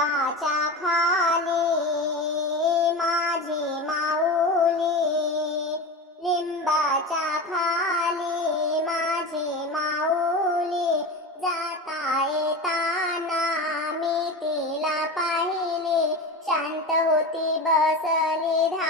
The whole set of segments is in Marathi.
अंगाच्या खाली माझी माऊली. लिंबाच्या खाली माझी माऊली. जाता येताना मी तिला पाहिली. शांत होती बसली धा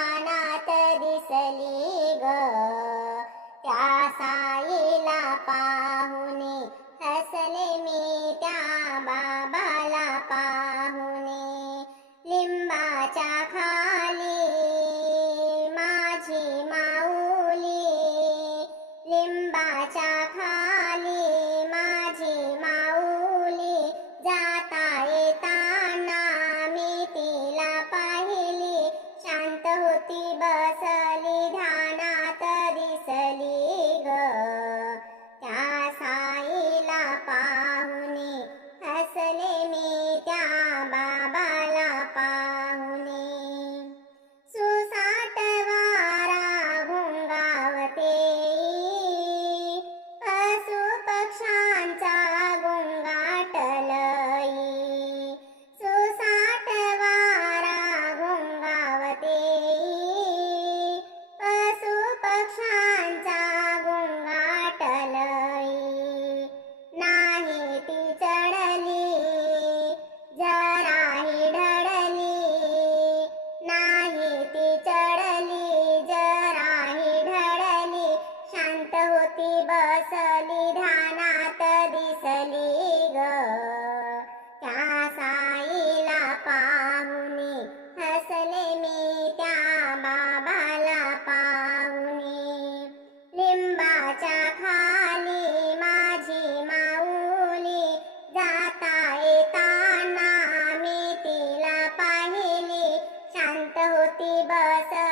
प्रतिभासा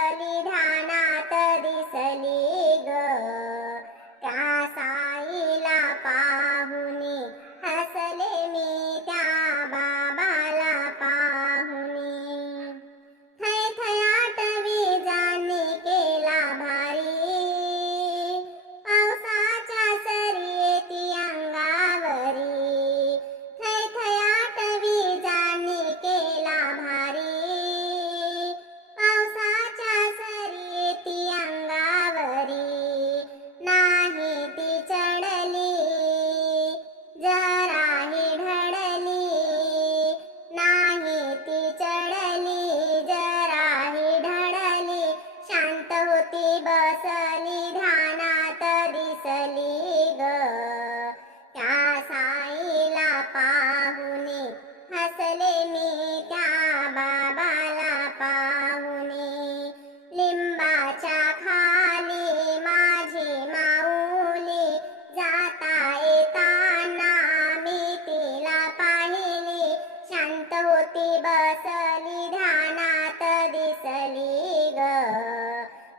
मूर्ती बसली ध्यानात दिसली ग.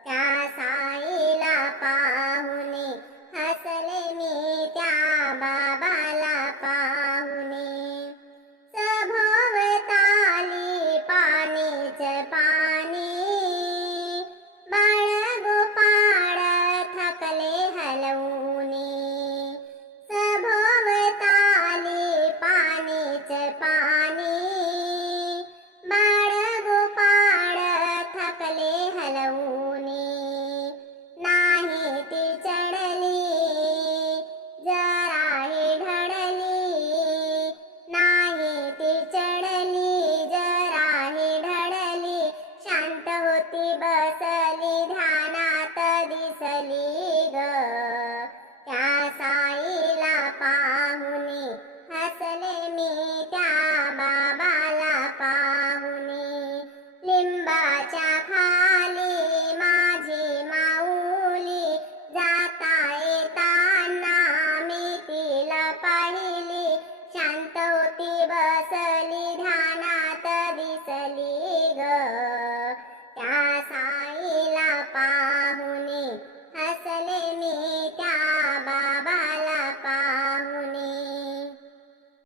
त्या साईला पाहुणे हसले मी त्या बाबाला पाहुणे. सभोवताली पाणीच पा